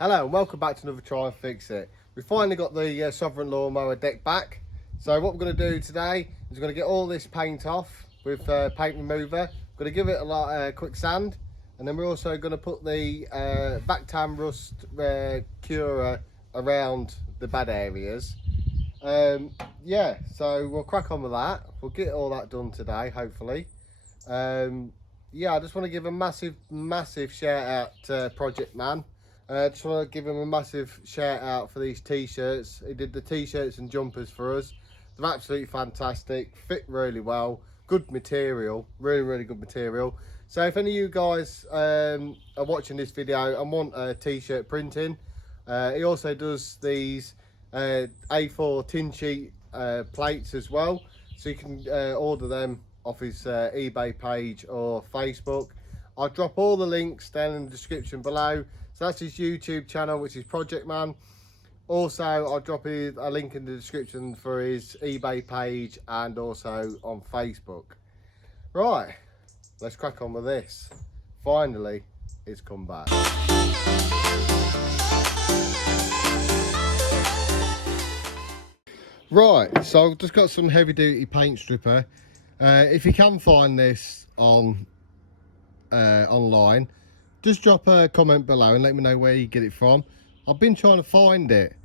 Hello and welcome back to another Try and Fix It. We finally got the Sovereign Lawnmower deck back. So what we're going to do today is we're going to get all this paint off with paint remover. We're going to give it a quick sand, and then we're also going to put the Bactam rust curer around the bad areas. Yeah, so we'll crack on with that. We'll get all that done today, hopefully. Yeah, I just want to give a massive shout out to Project Man. Just want to give him a massive shout out for these t-shirts. He did the t-shirts and jumpers for us. They're absolutely fantastic, fit really well, good material, really good material. So if any of you guys are watching this video and want a t-shirt printing, he also does these A4 tin sheet plates as well, so you can order them off his eBay page or Facebook. I'll drop all the links down in the description below. So that's his YouTube channel, which is Project Man. Also, I'll drop a link in the description for his eBay page and also on Facebook. Right, let's crack on with this. Finally, it's come back. Right, so I've just got some heavy duty paint stripper. If you can find this on online, just drop a comment below and let me know where you get it from. I've been trying to find it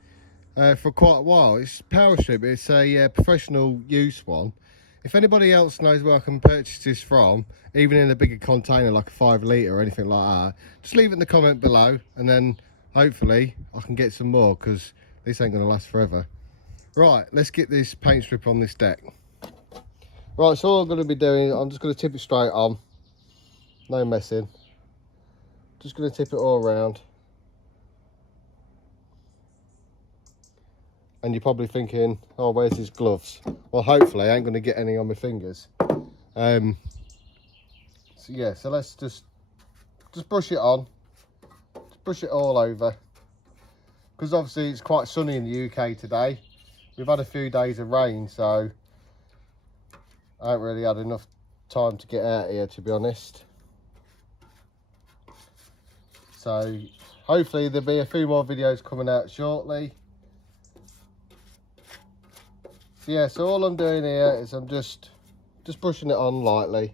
for quite a while. It's Power Strip, it's a professional use one. If anybody else knows where I can purchase this from, even in a bigger container like a 5 litre or anything like that, just leave it in the comment below, and then hopefully I can get some more, because this ain't going to last forever. Right, let's get this paint strip on this deck. Right, so all I'm going to be doing, I'm just going to tip it straight on, no messing. Just going to tip it all around. And you're probably thinking, oh, where's his gloves? Well, hopefully I ain't going to get any on my fingers. So yeah, so let's just brush it on. Just brush it all over. Because obviously it's quite sunny in the UK today. We've had a few days of rain, so I haven't really had enough time to get out here, to be honest. So hopefully there'll be a few more videos coming out shortly. So yeah, so all I'm doing here is I'm just brushing it on lightly.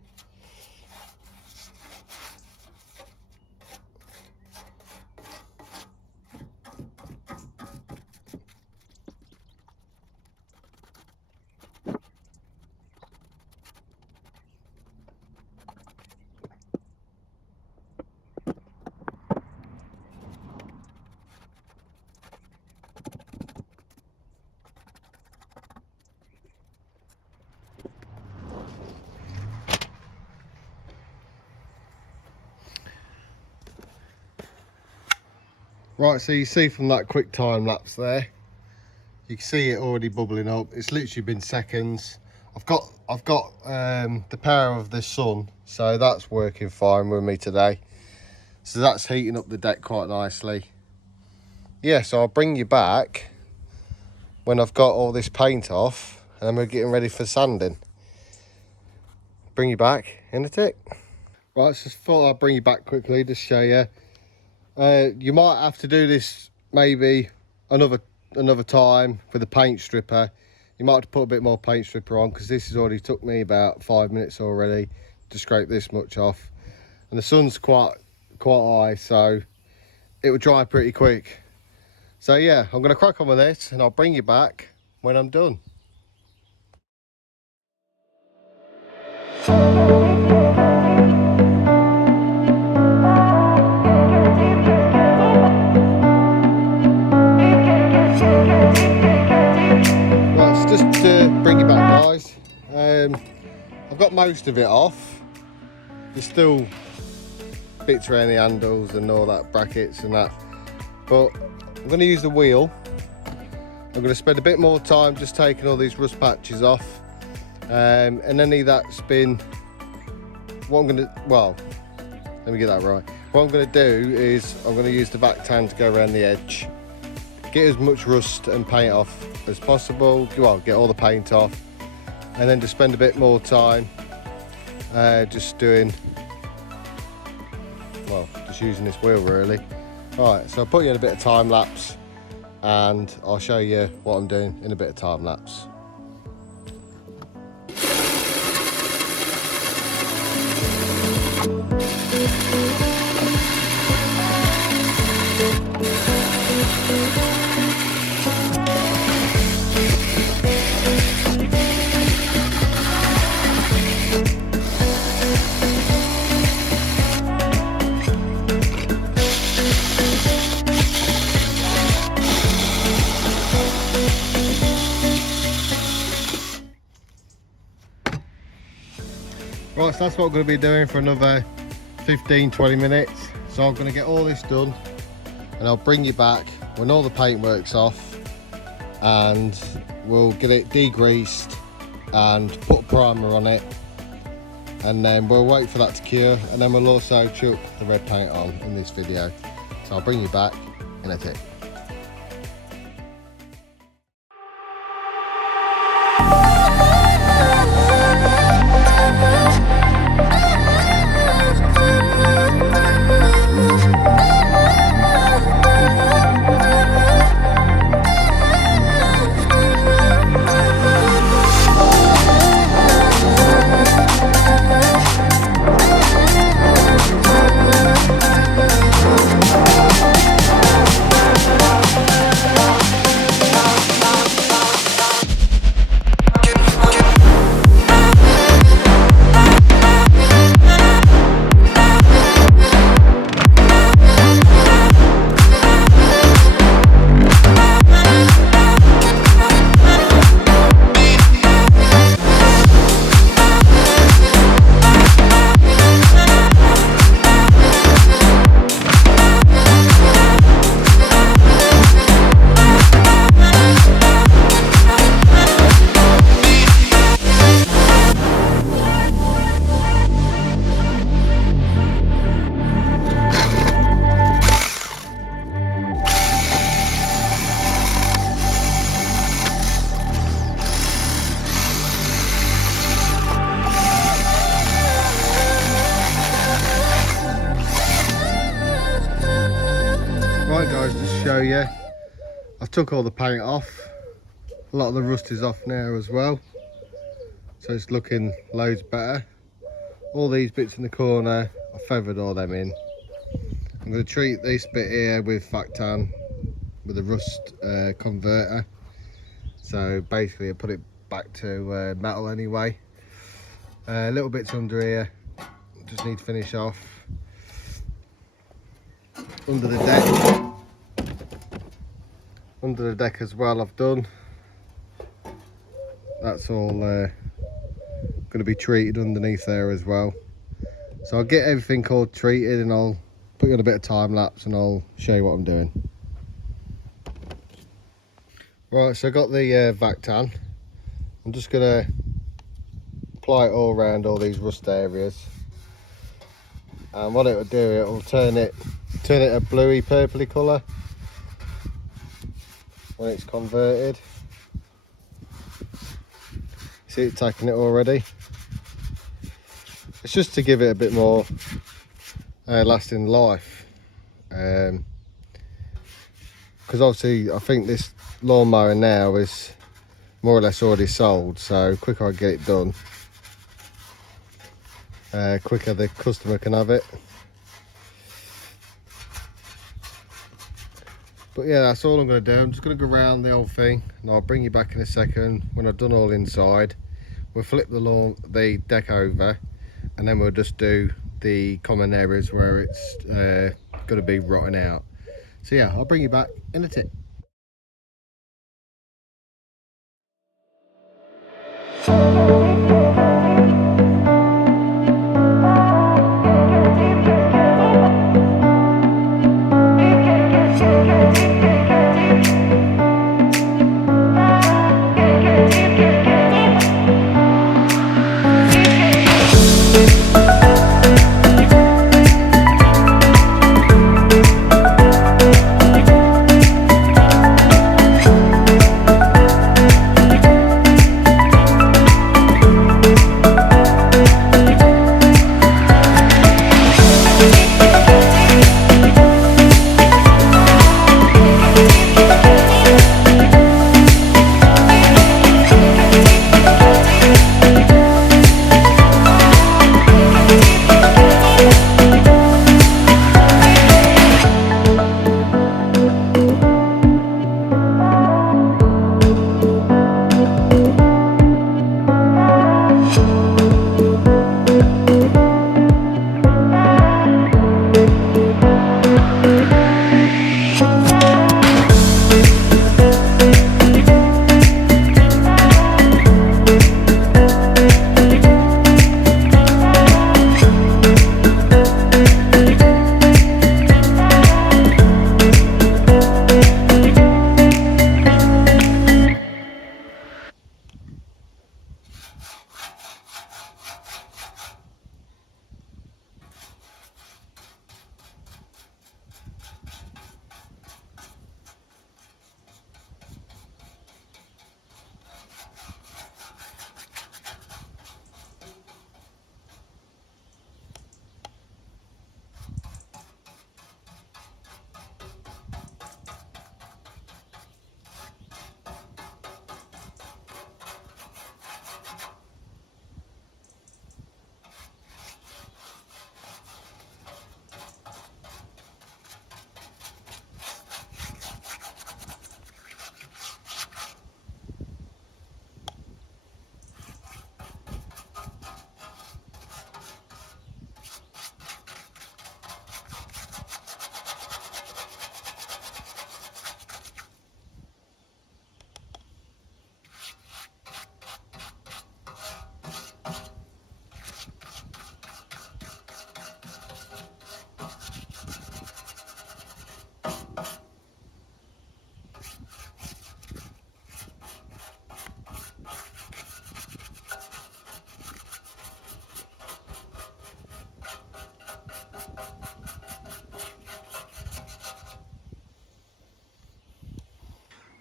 Right, so you see from that quick time lapse there, you can see it already bubbling up. It's literally been seconds. I've got the power of the sun, so that's working fine with me today. So that's heating up the deck quite nicely. Yeah, so I'll bring you back when I've got all this paint off and we're getting ready for sanding. Bring you back in a tick. Right, so just thought I'd bring you back quickly to show you. You might have to do this maybe another time with the paint stripper. You might have to put a bit more paint stripper on, because this has already took me about 5 minutes already to scrape this much off. And the sun's quite high, so it will dry pretty quick. So yeah, I'm going to crack on with this and I'll bring you back when I'm done. Just to bring you back, guys, I've got most of it off. There's still bits around the handles and all that, brackets and that, but I'm going to use the wheel. I'm going to spend a bit more time just taking all these rust patches off, and any that's been, let me get that right. What I'm going to do is I'm going to use the Bactam to go around the edge, get as much rust and paint off as possible, well, get all the paint off, and then just spend a bit more time just using this wheel really, Right, so I'll put you in a bit of time lapse and I'll show you what I'm doing in a bit of time lapse. Right, so that's what I'm going to be doing for another 15-20 minutes. So I'm going to get all this done and I'll bring you back when all the paintwork's off and we'll get it degreased and put a primer on it, and then we'll wait for that to cure, and then we'll also chuck the red paint on in this video. So I'll bring you back in a tick. Right guys, just to show you, I've took all the paint off. A lot of the rust is off now as well, so it's looking loads better. All these bits in the corner, I feathered all them in. I'm going to treat this bit here with Factan with a rust converter. So basically I put it back to metal anyway. Little bits under here, just need to finish off. Under the deck as well I've done. That's all going to be treated underneath there as well. So I'll get everything all treated and I'll put you on a bit of time lapse and I'll show you what I'm doing. Right, so I got the Factan. I'm just going to apply it all around all these rust areas, and what it will do, it will turn it a bluey purpley colour when it's converted. See it taking it already. It's just to give it a bit more lasting life, because obviously I think this lawnmower now is more or less already sold, so quicker I get it done, quicker the customer can have it. But yeah, that's all I'm going to do. I'm just going to go around the whole thing and I'll bring you back in a second when I've done all inside. We'll flip the deck over, and then we'll just do the common areas where it's going to be rotting out. So yeah, I'll bring you back in a tick.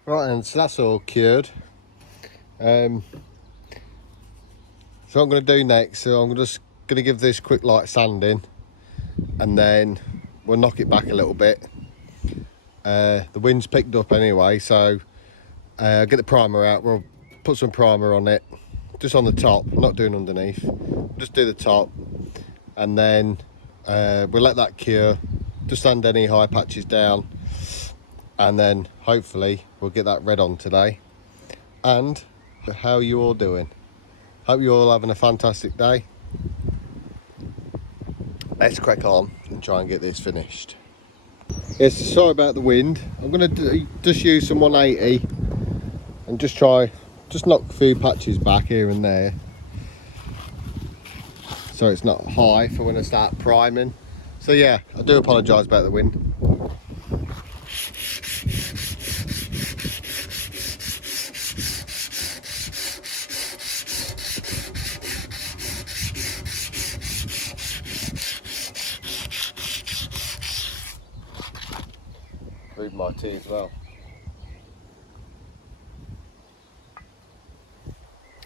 Right, and so that's all cured. So what I'm going to do next, so I'm just going to give this quick light sanding, and then we'll knock it back a little bit. The wind's picked up anyway, so get the primer out. We'll put some primer on it, just on the top, not doing underneath. Just do the top, and then we'll let that cure, just sand any high patches down, and then hopefully we'll get that red on today. And how are you all doing? Hope you're all having a fantastic day. Let's crack on and try and get this finished. Yes, sorry about the wind. I'm going to just use some 180 and just knock a few patches back here and there, so it's not high for when I start priming. So yeah, I do apologise about the wind. Brewed my tea as well.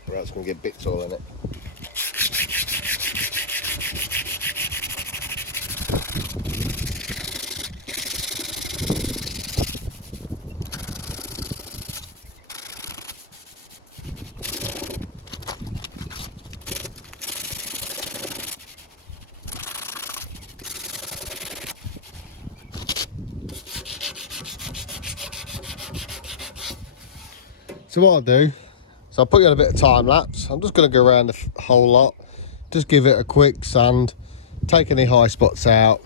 Right, it's going to get bits all in it. So what I'll do, so I'll put you on a bit of time lapse. I'm just going to go around the whole lot, just give it a quick sand, take any high spots out,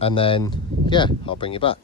and then yeah, I'll bring you back.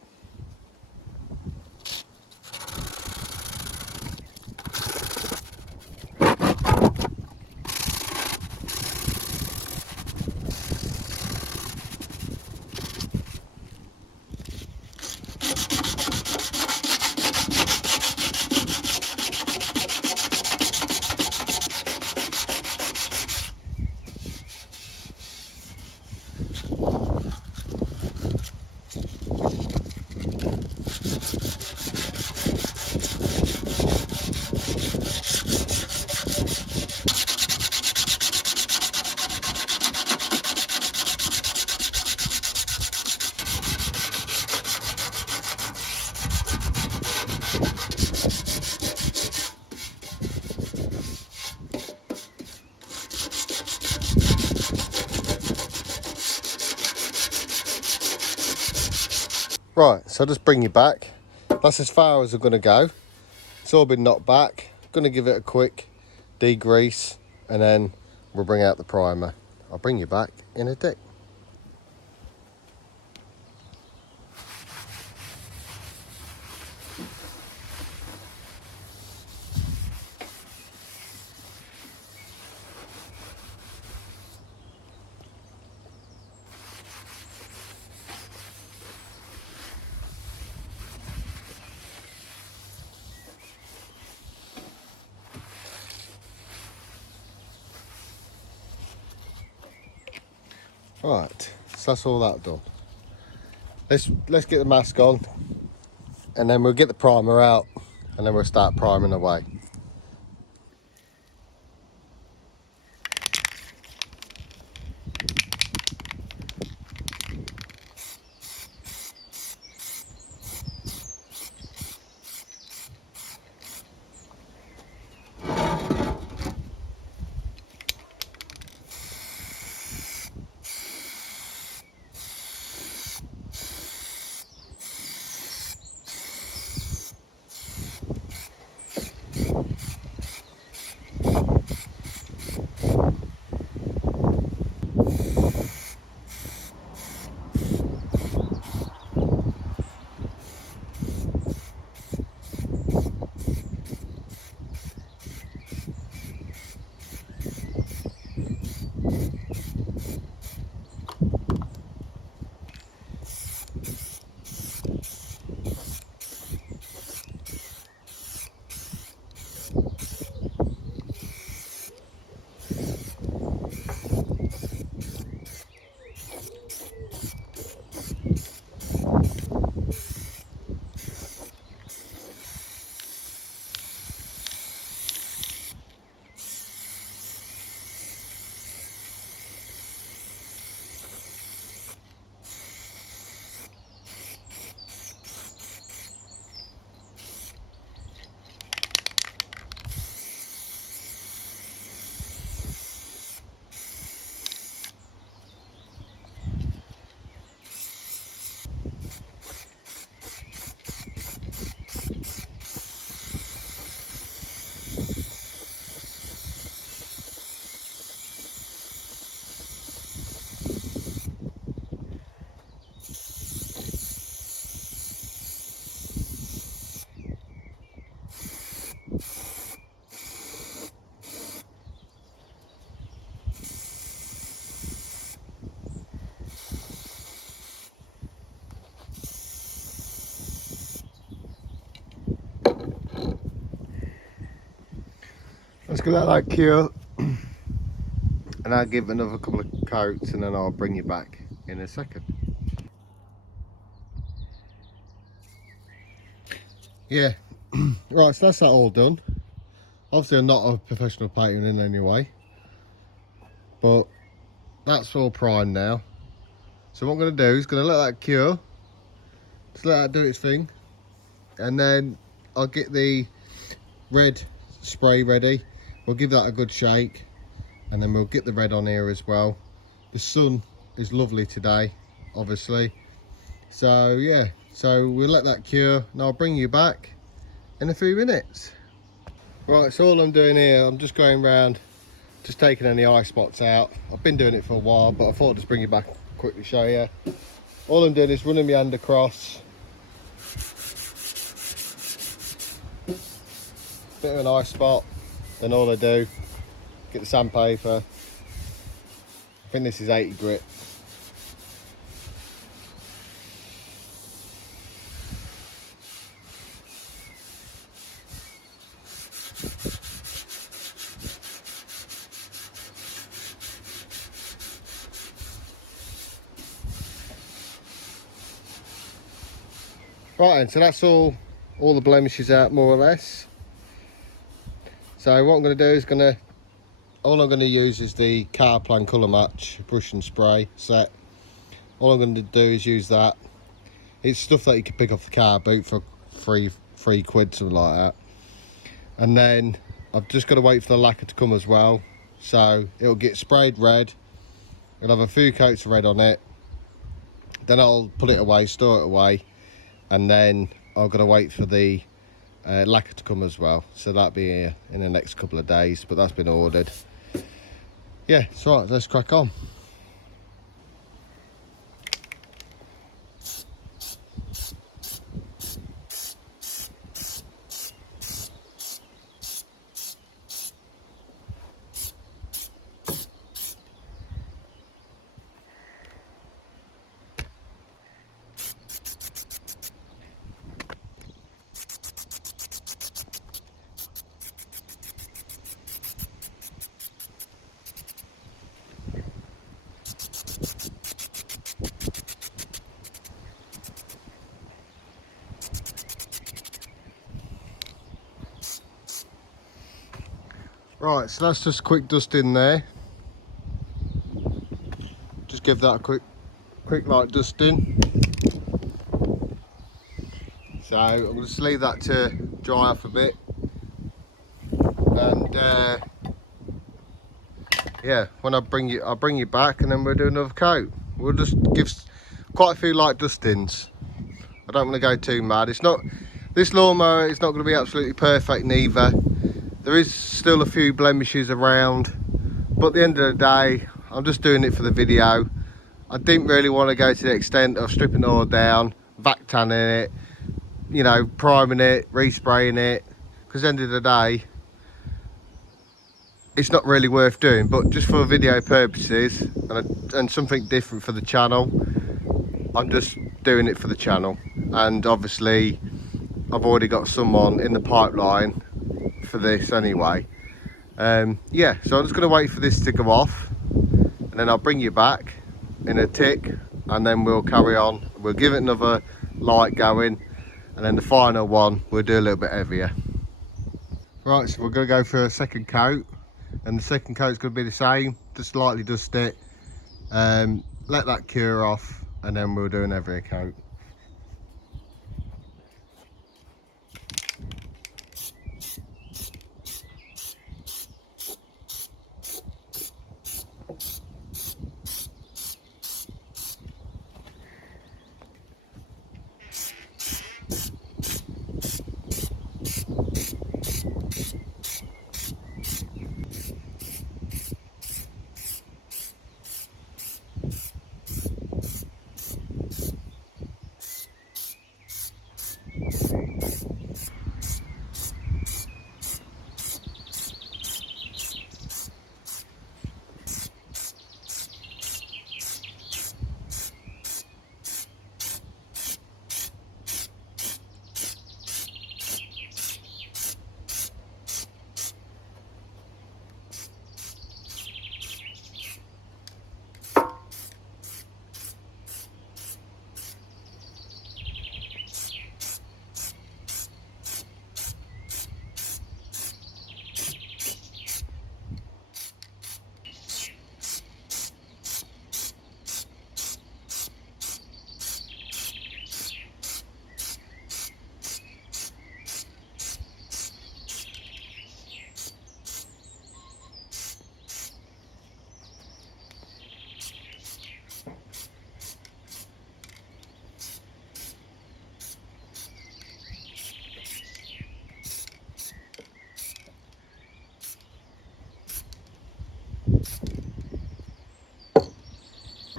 Right, so I'll just bring you back. That's as far as I'm going to go. It's all been knocked back. Going to give it a quick degrease, and then we'll bring out the primer. I'll bring you back in a tick. Right, so that's all that done. Let's get the mask on, and then we'll get the primer out, and then we'll start priming away. gonna let that cure, and I'll give it another couple of coats, and then I'll bring you back in a second. Yeah, right, so that's that all done. Obviously I'm not a professional painter in any way, but that's all primed now. So what I'm going to do is going to let that cure, just let that do its thing, and then I'll get the red spray ready. We'll give that a good shake, and then we'll get the red on here as well. The sun is lovely today, obviously. So yeah, so we'll let that cure, and I'll bring you back in a few minutes. Right, so all I'm doing here, I'm just going around, just taking any eye spots out. I've been doing it for a while, but I thought I'd just bring you back and quickly show you. All I'm doing is running my hand across. Bit of an eye spot, then all I do, get the sandpaper. I think this is 80 grit. Right, and so that's all the blemishes out more or less. So what I'm going to do is all I'm going to use is the car plan colour match brush and spray set. All I'm going to do is use that. It's stuff that you can pick off the car boot for three quid, something like that. And then I've just got to wait for the lacquer to come as well. So it'll get sprayed red. It'll have a few coats of red on it. Then I'll put it away, store it away. And then I've got to wait for the lacquer to come as well. So that'll be here in the next couple of days, but that's been ordered. Yeah, so right, let's crack on. Right, so that's just a quick dust in there. Just give that a quick light dusting. So I'm going to just leave that to dry off a bit, and yeah, when I'll bring you back, and then we'll do another coat. We'll just give quite a few light dustings. I don't want to go too mad. This lawnmower is not going to be absolutely perfect neither. There is still a few blemishes around, but at the end of the day, I'm just doing it for the video. I didn't really want to go to the extent of stripping it all down, vac tanning it, you know, priming it, respraying it, because at the end of the day, it's not really worth doing. But just for video purposes and something different for the channel, I'm just doing it for the channel. And obviously I've already got someone in the pipeline for this anyway. Yeah, so I'm just going to wait for this to go off, and then I'll bring you back in a tick, and then we'll carry on. We'll give it another light going, and then the final one we'll do a little bit heavier. Right, so we're going to go for a second coat, and the second coat's going to be the same, just lightly dust it, let that cure off, and then we'll do an heavier coat.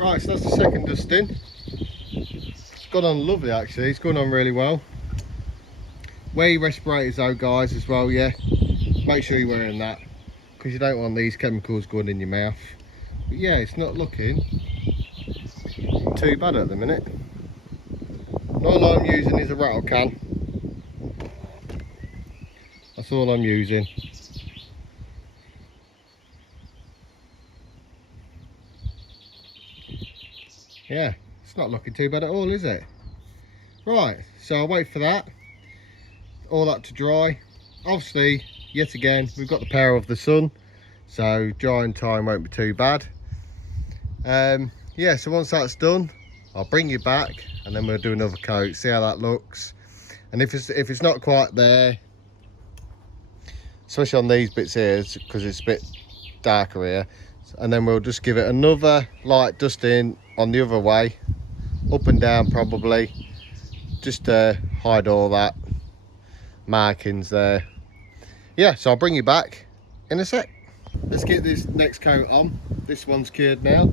Right, so that's the second dusting. It's gone on lovely actually, it's gone on really well. Wear your respirators though guys as well, yeah. Make sure you're wearing that, because you don't want these chemicals going in your mouth. But yeah, it's not looking too bad at the minute. And all I'm using is a rattle can. That's all I'm using. Yeah, it's not looking too bad at all, is it? Right, so I'll wait for that, all that to dry. Obviously, yet again, we've got the power of the sun, so drying time won't be too bad. Yeah, so once that's done, I'll bring you back and then we'll do another coat, see how that looks. And if it's not quite there, especially on these bits here, because it's a bit darker here, and then we'll just give it another light dusting on the other way, up and down probably, just to hide all that markings there. Yeah, so I'll bring you back in a sec. Let's get this next coat on. This one's cured now.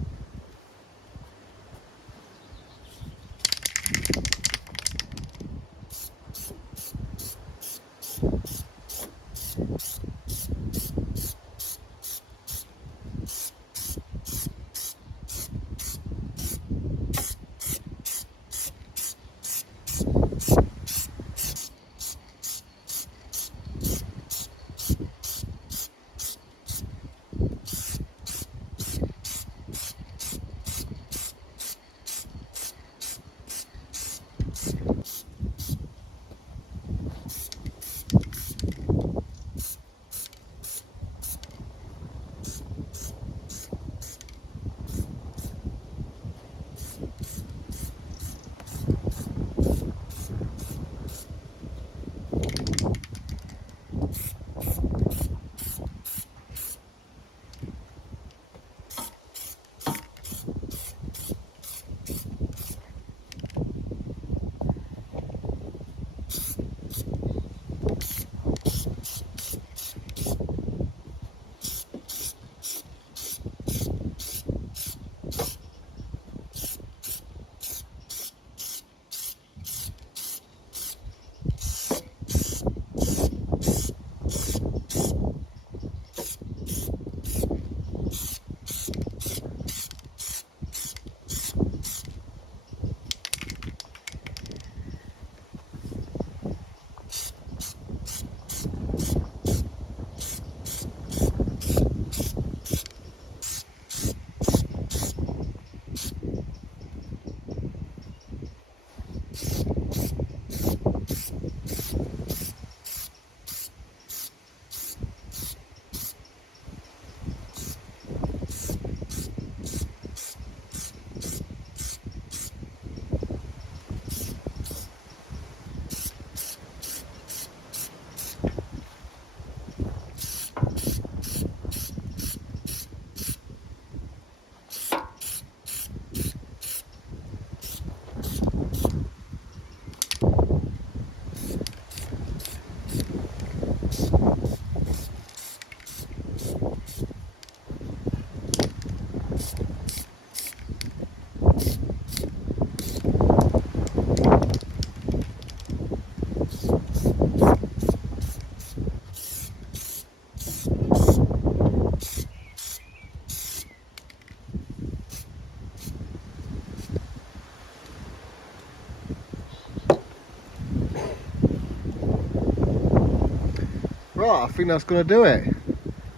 Right, I think that's going to do it.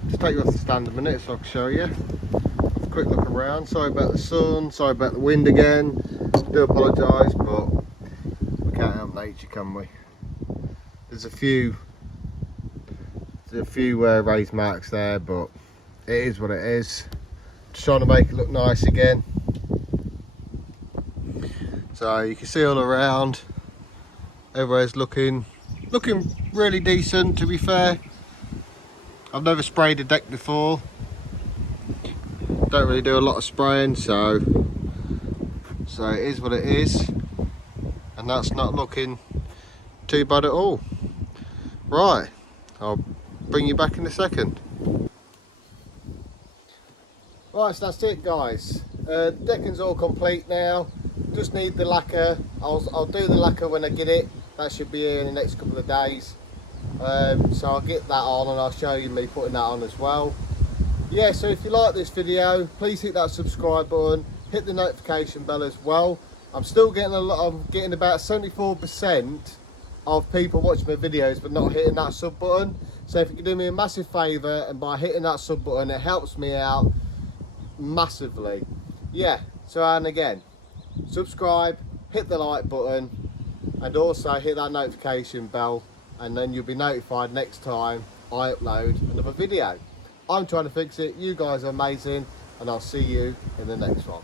Just take you off the stand a minute so I can show you. Have a quick look around. Sorry about the sun, sorry about the wind again. I do apologise, but we can't help nature, can we? There's a few raised marks there, but it is what it is. Just trying to make it look nice again. So you can see all around, everywhere's looking really decent, to be fair. I've never sprayed a deck before, don't really do a lot of spraying, so it is what it is, and that's not looking too bad at all. Right, I'll bring you back in a second. Right, so that's it guys. The decking's all complete now. Just need the lacquer. I'll do the lacquer when I get it. That should be here in the next couple of days. So I'll get that on and I'll show you me putting that on as well. Yeah, so if you like this video, please hit that subscribe button, hit the notification bell as well. I'm still getting I'm getting about 74% of people watching my videos but not hitting that sub button. So if you can do me a massive favour, and by hitting that sub button, it helps me out massively. Yeah, so and again, subscribe, hit the like button, and also hit that notification bell, and then you'll be notified next time I upload another video. I'm trying to fix it, you guys are amazing, and I'll see you in the next one.